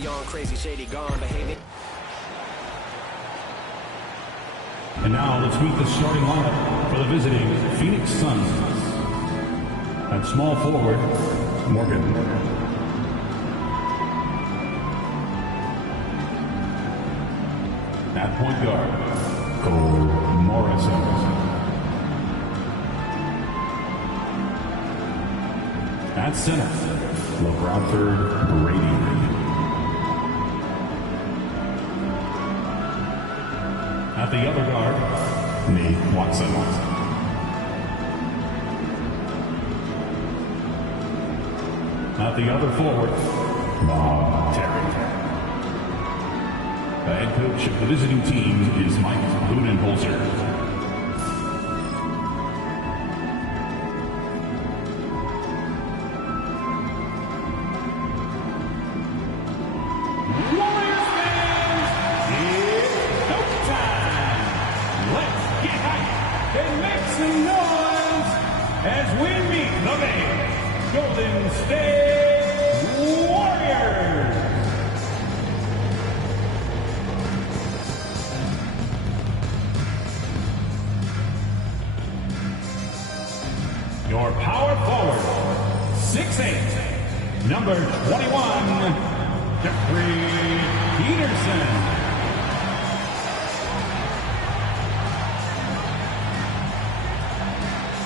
beyond crazy, shady, gone behaving. And now let's meet the starting lineup for the visiting Phoenix Suns. At small forward, Morgan. At point guard, Cole Morrison. At center, LaBradford Brady. At the other guard, Nate Watson. At the other forward, Bob Terry. The head coach of the visiting team is Mike Budenholzer. Your power forward, 6'8", number 21, Jeffrey Peterson.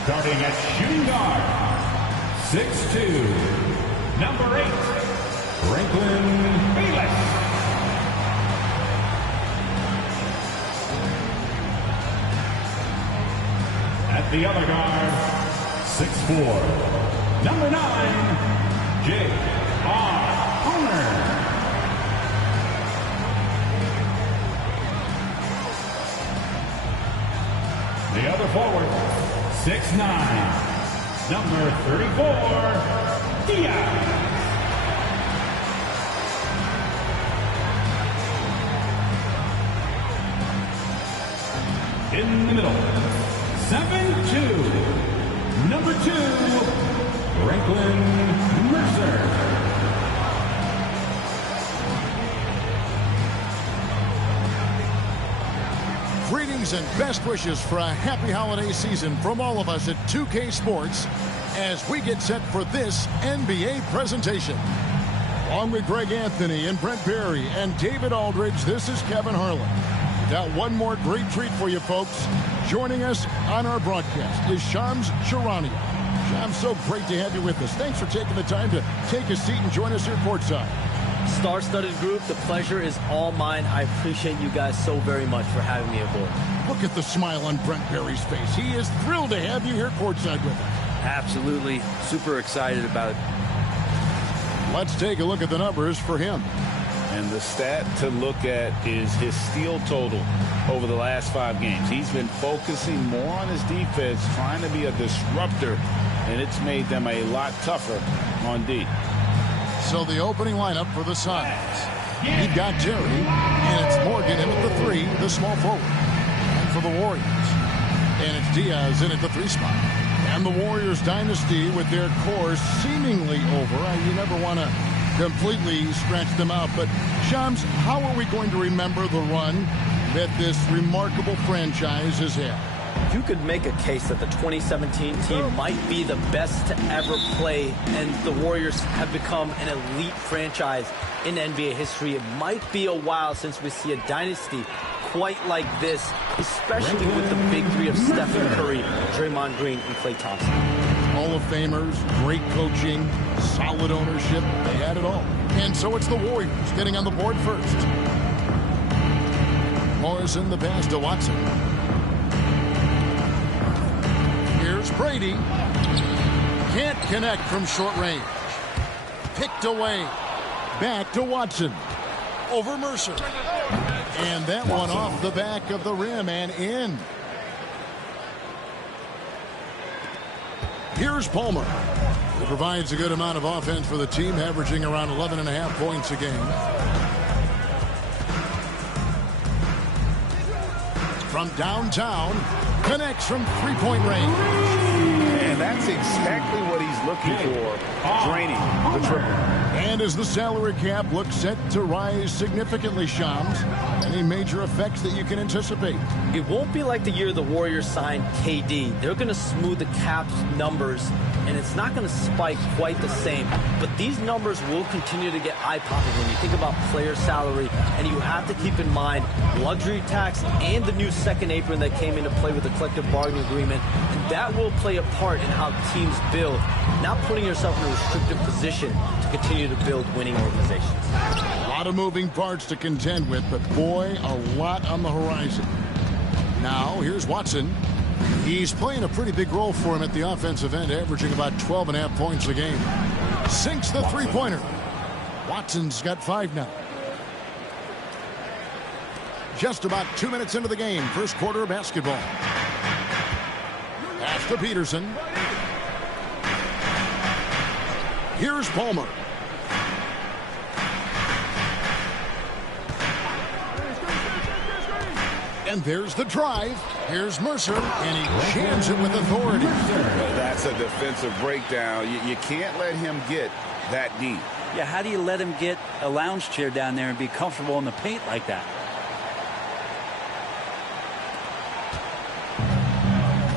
Starting at shooting guard, 6'2", number 8, Franklin Felix. At the other guard, 6'4", number 9, J.R. Homer. The other forward, 6'9", number 34, Diaz. In the middle, 7'2", number 2, Franklin Mercer. Greetings and best wishes for a happy holiday season from all of us at 2K Sports as we get set for this NBA presentation. Along with Greg Anthony and Brent Barry and David Aldridge, this is Kevin Harlan. Got one more great treat for you folks. Joining us on our broadcast is Shams Charania. Shams, so great to have you with us. Thanks for taking the time to take a seat and join us here courtside. Star-studded group, the pleasure is all mine. I appreciate you guys so very much for having me aboard. Look at the smile on Brent Barry's face. He is thrilled to have you here courtside with us. Absolutely. Super excited about it. Let's take a look at the numbers for him. And the stat to look at is his steal total over the last 5 games. He's been focusing more on his defense, trying to be a disruptor, and it's made them a lot tougher on D. So the opening lineup for the Suns. You've got Terry, and it's Morgan in at the 3, the small forward. And for the Warriors, and it's Diaz in at the 3 spot. And the Warriors dynasty with their core seemingly over. You never want to completely scratch them out. But, Shams, how are we going to remember the run that this remarkable franchise has had? You could make a case that the 2017 team might be the best to ever play, and the Warriors have become an elite franchise in NBA history. It might be a while since we see a dynasty quite like this, especially with the big 3 of Stephen Curry, Draymond Green, and Klay Thompson. Hall of Famers, great coaching, solid ownership. They had it all. And so it's the Warriors getting on the board first. Morrison, the pass to Watson. Here's Brady. Can't connect from short range. Picked away. Back to Watson. Over Mercer. And that one off the back of the rim and in. Here's Palmer, who provides a good amount of offense for the team, averaging around 11.5 points a game. From downtown, connects from three-point range. And that's exactly what he's looking for, draining the triple. And as the salary cap looks set to rise significantly, Shams, any major effects that you can anticipate? It won't be like the year the Warriors signed KD. They're going to smooth the cap's numbers, and it's not going to spike quite the same. But these numbers will continue to get eye-popping when you think about player salary, and you have to keep in mind luxury tax and the new second apron that came into play with the collective bargaining agreement. And that will play a part in how teams build, not putting yourself in a restrictive position to continue to build winning organizations. A lot of moving parts to contend with, but boy, a lot on the horizon. Now, here's Watson. He's playing a pretty big role for him at the offensive end, averaging about 12.5 points a game. Sinks the three-pointer. Watson's got 5 now. Just about 2 minutes into the game, first quarter of basketball. Pass to Peterson. Here's Palmer. And there's the drive. Here's Mercer, and he jams it with authority. That's a defensive breakdown. You can't let him get that deep. Yeah, how do you let him get a lounge chair down there and be comfortable in the paint like that?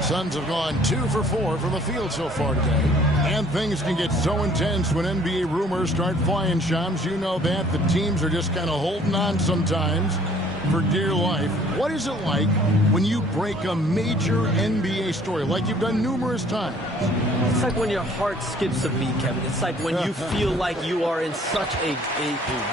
Suns have gone 2 for 4 from the field so far today. And things can get so intense when NBA rumors start flying, Shams. You know that. The teams are just kind of holding on sometimes for dear life. What is it like when you break a major NBA story like you've done numerous times? It's like when your heart skips a beat, Kevin. It's like when you feel like you are in such a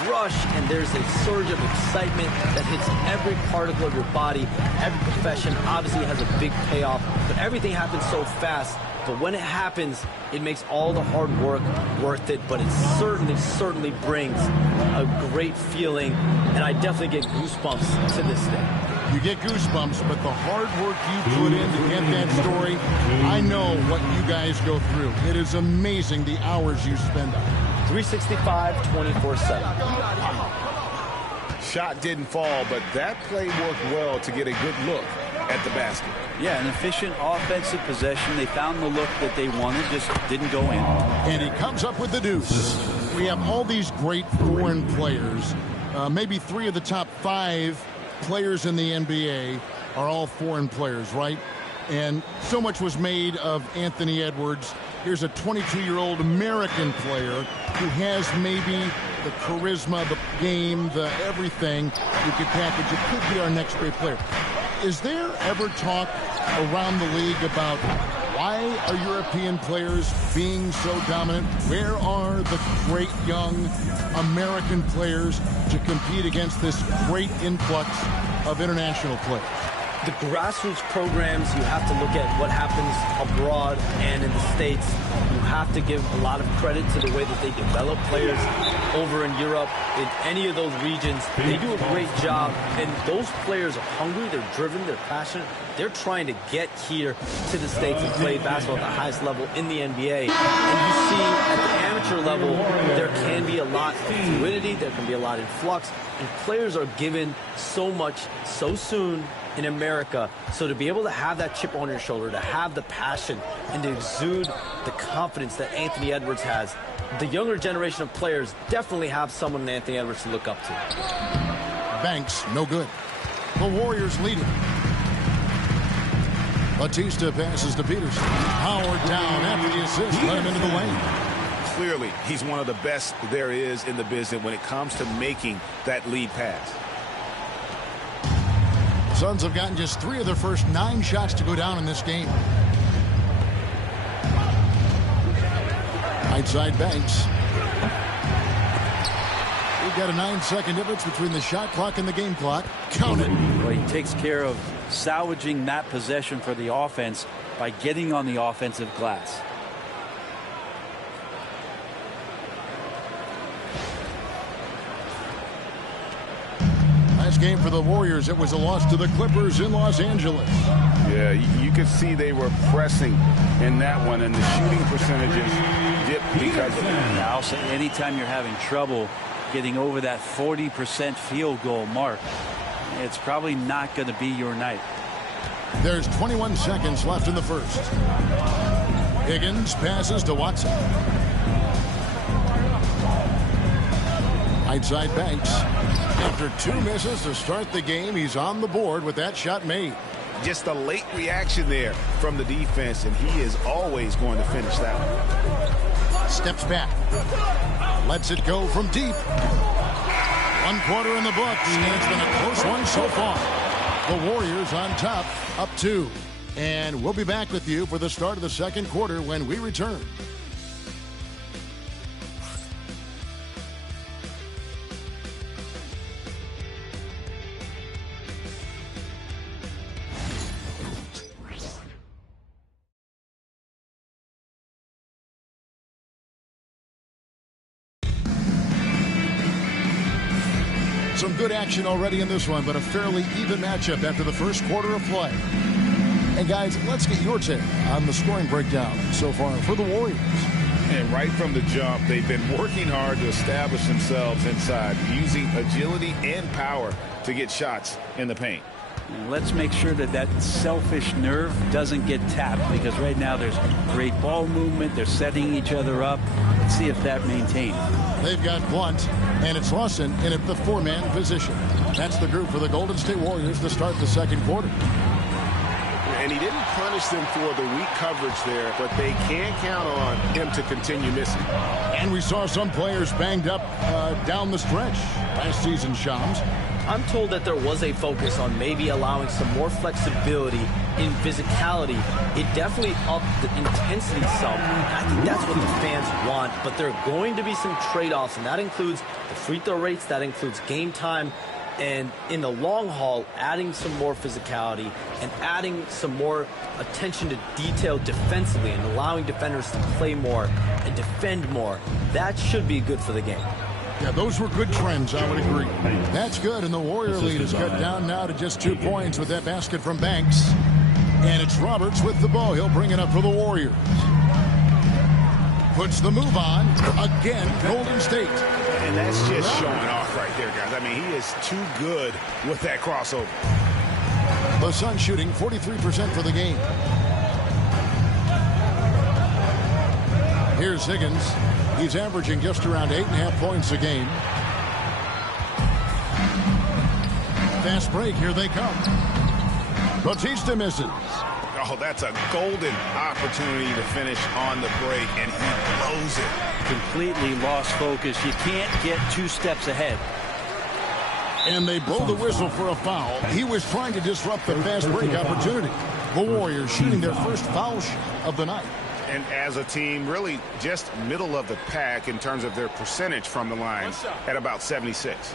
rush and there's a surge of excitement that hits every particle of your body. Every profession obviously has a big payoff, but everything happens so fast. But when it happens, it makes all the hard work worth it. But it certainly brings a great feeling. And I definitely get goosebumps to this day. You get goosebumps, but the hard work you put in to get that story, I know what you guys go through. It is amazing the hours you spend on it. 365, 24/7. Shot didn't fall, but that play worked well to get a good look at the basket. Yeah, an efficient offensive possession. They found the look that they wanted, just didn't go in. And he comes up with the deuce. We have all these great foreign players. Maybe 3 of the top 5 players in the NBA are all foreign players, right? And so much was made of Anthony Edwards. Here's a 22-year-old American player who has maybe the charisma, the game, the everything you could package. It could be our next great player. Is there ever talk around the league about why are European players being so dominant? Where are the great young American players to compete against this great influx of international players? The grassroots programs, you have to look at what happens abroad and in the States. You have to give a lot of credit to the way that they develop players over in Europe. In any of those regions, they do a great job. And those players are hungry, they're driven, they're passionate. They're trying to get here to the States and play basketball at the highest level in the NBA. And you see at the amateur level, there can be a lot of fluidity, there can be a lot of flux. And players are given so much so soon in America. So to be able to have that chip on your shoulder, to have the passion, and to exude the confidence that Anthony Edwards has, the younger generation of players definitely have someone in Anthony Edwards to look up to. Banks, no good. The Warriors leading. Batista passes to Peterson. Howard down after the assist, let him into the lane. Clearly, he's one of the best there is in the business when it comes to making that lead pass. Suns have gotten just 3 of their first 9 shots to go down in this game. Right side Banks. We've got a 9-second difference between the shot clock and the game clock. Count it. Well, he takes care of salvaging that possession for the offense by getting on the offensive glass. Game for the Warriors, it was a loss to the Clippers in Los Angeles. Yeah, you could see they were pressing in that one, and the shooting percentages dipped because of it. Now, I'll say anytime you're having trouble getting over that 40% field goal mark, it's probably not going to be your night. There's 21 seconds left in the first. Higgins passes to Watson. Right side Banks. After 2 misses to start the game, he's on the board with that shot made. Just a late reaction there from the defense, and he is always going to finish that one. Steps back. Lets it go from deep. 1 quarter in the books, and it's been a close one so far. The Warriors on top, up 2. And we'll be back with you for the start of the second quarter when we return. Some good action already in this one, but a fairly even matchup after the first quarter of play. And guys, let's get your take on the scoring breakdown so far for the Warriors. And right from the jump, they've been working hard to establish themselves inside, using agility and power to get shots in the paint. Let's make sure that that selfish nerve doesn't get tapped, because right now there's great ball movement. They're setting each other up. Let's see if that maintains. They've got Blunt, and it's Lawson in at the 4-man position. That's the group for the Golden State Warriors to start the second quarter. And he didn't punish them for the weak coverage there, but they can count on him to continue missing. And we saw some players banged up down the stretch last season, Shams. I'm told that there was a focus on maybe allowing some more flexibility in physicality. It definitely upped the intensity some. I think that's what the fans want, but there are going to be some trade-offs, and that includes the free throw rates, that includes game time, and in the long haul, adding some more physicality and adding some more attention to detail defensively and allowing defenders to play more and defend more. That should be good for the game. Yeah, those were good trends, I would agree. That's good, and the Warrior lead is cut down now to just 2 points with that basket from Banks. And it's Roberts with the ball. He'll bring it up for the Warriors. Puts the move on. Again, Golden State. And that's just showing off right there, guys. I mean, he is too good with that crossover. The Suns shooting 43% for the game. Here's Higgins. He's averaging just around 8.5 points a game. Fast break. Here they come. Bautista misses. Oh, that's a golden opportunity to finish on the break, and he blows it. Completely lost focus. You can't get 2 steps ahead. And they blow the whistle for a foul. He was trying to disrupt the fast break opportunity. The Warriors shooting their first foul of the night. And as a team, really just middle of the pack in terms of their percentage from the line at about 76.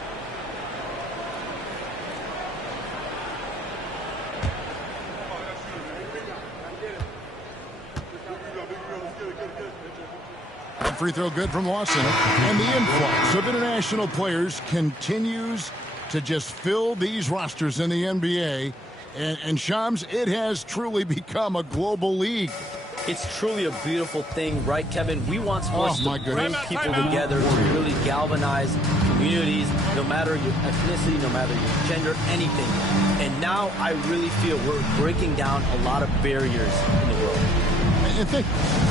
Free throw good from Lawson. And the influx of international players continues to just fill these rosters in the NBA. And Shams, it has truly become a global league. It's truly a beautiful thing, right, Kevin? We want sports to bring people together, to really galvanize communities, no matter your ethnicity, no matter your gender, anything. And now I really feel we're breaking down a lot of barriers in the world. And think,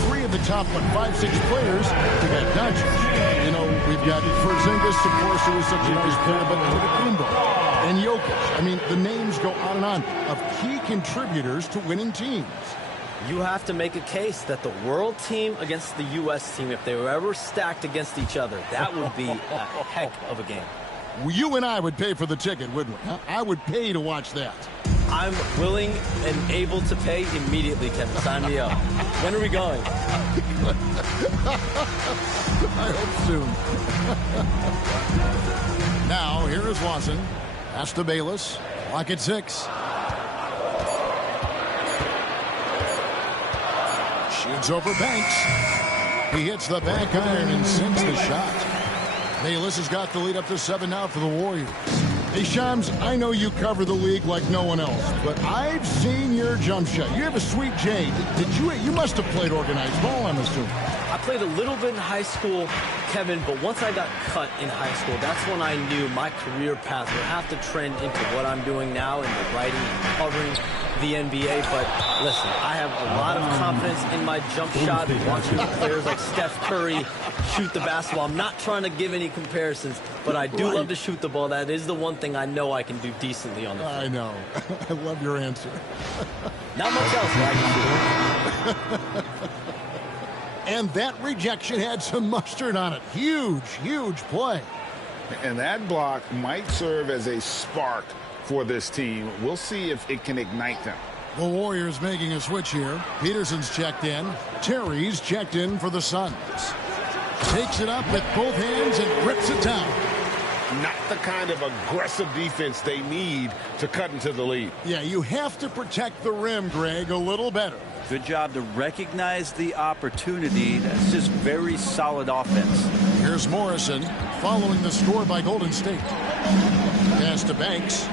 3 of the top, 5-6 players, we got Doncic. You know, we've got Porzingis, of course, who was such a nice player, but Antetokounmpo and Jokic. I mean, the names go on and on of key contributors to winning teams. You have to make a case that the world team against the U.S. team, if they were ever stacked against each other, that would be a heck of a game. You and I would pay for the ticket, wouldn't we? I would pay to watch that. I'm willing and able to pay immediately, Kevin. Sign me up. When are we going? I hope soon. Now, here is Lawson. Pass to Bayless. Clock at 6. Shoots over Banks. He hits the back iron and sinks the shot. Bayless has got the lead up to 7 now for the Warriors. Hey, Shams, I know you cover the league like no one else, but I've seen your jump shot. You have a sweet J. You must have played organized ball, I'm assuming. I played a little bit in high school, Kevin, but once I got cut in high school, that's when I knew my career path would have to trend into what I'm doing now in the writing and covering. the NBA. But listen, I have a lot of confidence in my jump shot. Watching players like Steph Curry shoot the basketball. I'm not trying to give any comparisons, but I do love to shoot the ball. That is the one thing I know I can do decently on the field. I know. I love your answer. Not much else that I can do. And that rejection had some mustard on it. Huge, huge play. And that block might serve as a spark for this team. We'll see if it can ignite them. The Warriors making a switch here. Peterson's checked in. Terry's checked in for the Suns. Takes it up with both hands and grips it down. Not the kind of aggressive defense they need to cut into the lead. Yeah, you have to protect the rim, Greg, a little better. Good job to recognize the opportunity. That's just very solid offense. Here's Morrison following the score by Golden State. Pass to Banks.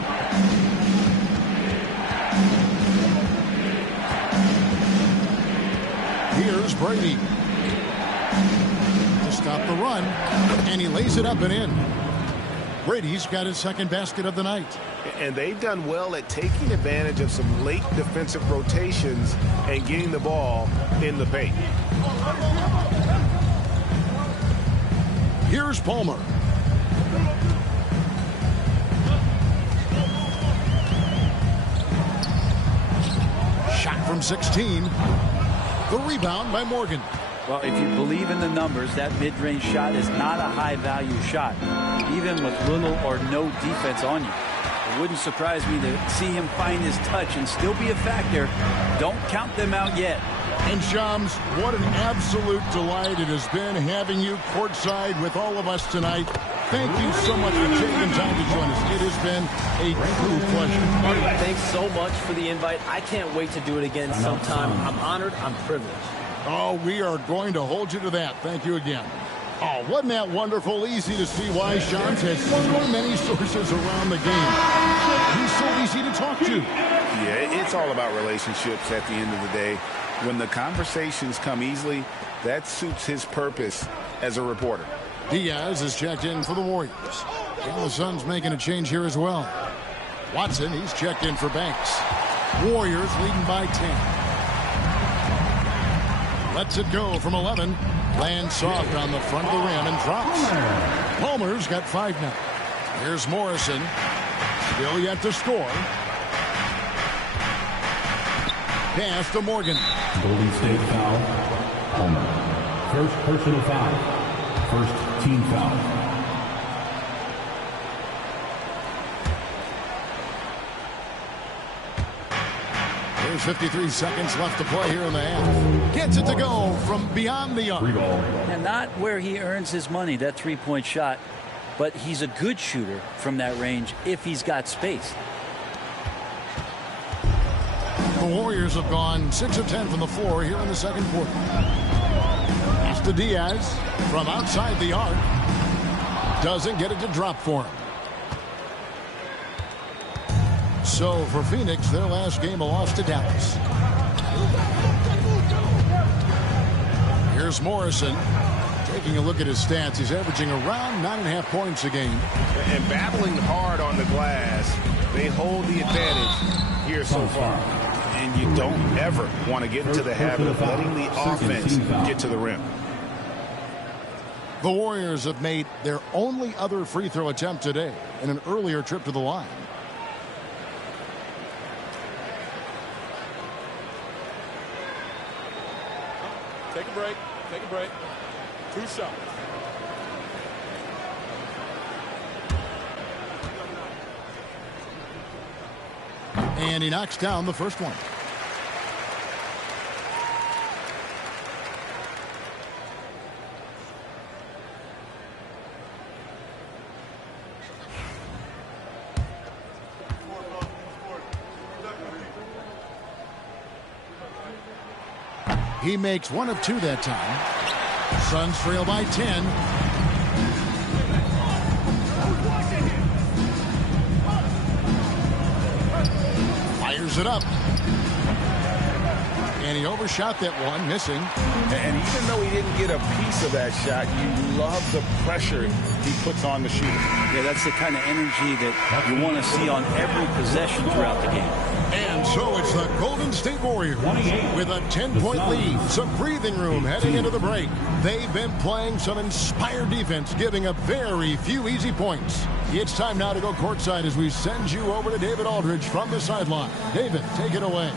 Here's Brady. To stop the run, and he lays it up and in. Brady's got his second basket of the night. And they've done well at taking advantage of some late defensive rotations and getting the ball in the paint. Here's Palmer. Shot from 16. The rebound by Morgan. Well, if you believe in the numbers, that mid-range shot is not a high-value shot, even with little or no defense on you. It wouldn't surprise me to see him find his touch and still be a factor. Don't count them out yet. And Shams, what an absolute delight it has been having you courtside with all of us tonight. Thank you so much for taking time to join us. It has been a true pleasure. Marty, thanks so much for the invite. I can't wait to do it again sometime. I'm honored. I'm privileged. Oh, we are going to hold you to that. Thank you again. Oh, wasn't that wonderful? Easy to see why Shams has so many sources around the game. He's so easy to talk to. Yeah, it's all about relationships at the end of the day. When the conversations come easily, that suits his purpose as a reporter. Diaz is checked in for the Warriors. And the Suns making a change here as well. Watson, he's checked in for Banks. Warriors leading by 10. Lets it go from 11. Lands soft on the front of the rim and drops. Palmer's got 5 now. Here's Morrison. Still yet to score. Pass to Morgan. Golden State foul. Palmer. First personal foul. First team foul. There's 53 seconds left to play here in the half. Gets it to go from beyond the arc. And not where he earns his money, that three-point shot, but he's a good shooter from that range if he's got space. The Warriors have gone 6 of 10 from the floor here in the second quarter. Pass to Diaz from outside the arc. Doesn't get it to drop for him. So for Phoenix, their last game a loss to Dallas. Here's Morrison. Taking a look at his stats, he's averaging around 9.5 points a game. And battling hard on the glass, they hold the advantage here so far. And you don't ever want to get into the habit of letting the offense get to the rim. The Warriors have made their only other free throw attempt today in an earlier trip to the line. Take a break. Take a break. 2 shots. And he knocks down the first one. He makes 1 of 2 that time. Suns trail by 10. Fires it up. And he overshot that one, missing. And even though he didn't get a piece of that shot, you love the pressure he puts on the shooter. Yeah, that's the kind of energy that you want to see on every possession throughout the game. And so it's the Golden State Warriors with a 10-point lead. Some breathing room heading into the break. They've been playing some inspired defense, giving up very few easy points. It's time now to go courtside as we send you over to David Aldridge from the sideline. David, take it away.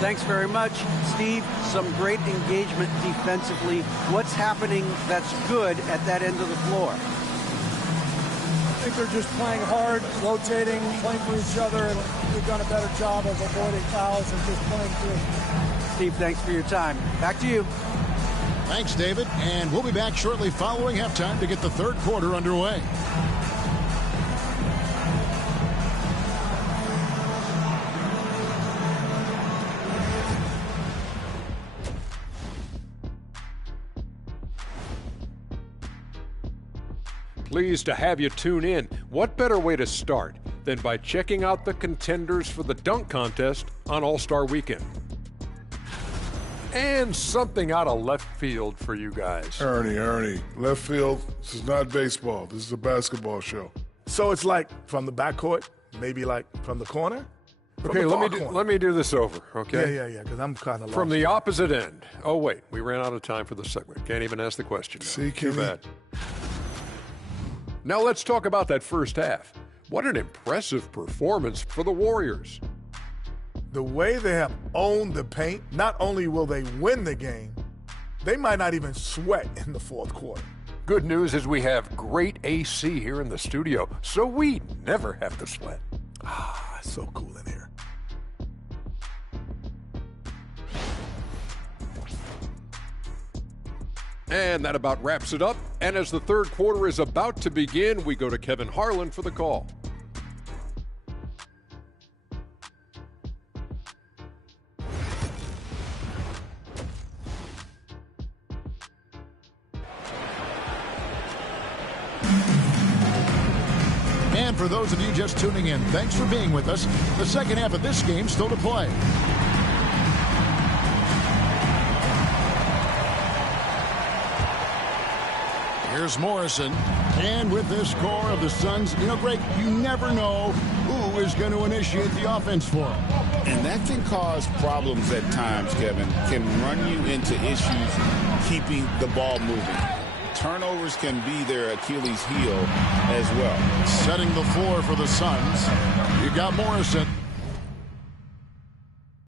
Thanks very much, Steve. Some great engagement defensively. What's happening that's good at that end of the floor? I think they're just playing hard, rotating, playing for each other, and we've done a better job of avoiding fouls and just playing through. Steve, thanks for your time. Back to you. Thanks, David. And we'll be back shortly following halftime to get the third quarter underway. Pleased to have you tune in. What better way to start than by checking out the contenders for the dunk contest on All-Star Weekend? And something out of left field for you guys. Ernie, left field, this is not baseball. This is a basketball show. So it's like from the backcourt, maybe like from the corner? Okay, let me do this over, okay? Yeah, because I'm kind of lost. From the opposite end. Oh, wait, we ran out of time for the segment. Can't even ask the question. See, too bad. Now let's talk about that first half. What an impressive performance for the Warriors. The way they have owned the paint, not only will they win the game, they might not even sweat in the fourth quarter. Good news is we have great AC here in the studio, so we never have to sweat. Ah, it's so cool in here. And that about wraps it up. And as the third quarter is about to begin, we go to Kevin Harlan for the call. And for those of you just tuning in, thanks for being with us. The second half of this game still to play. Here's Morrison. And with this score of the Suns, Greg, you never know who is going to initiate the offense for them. And that can cause problems at times, Kevin. Can run you into issues keeping the ball moving. Turnovers can be their Achilles heel as well. Setting the floor for the Suns. You got Morrison.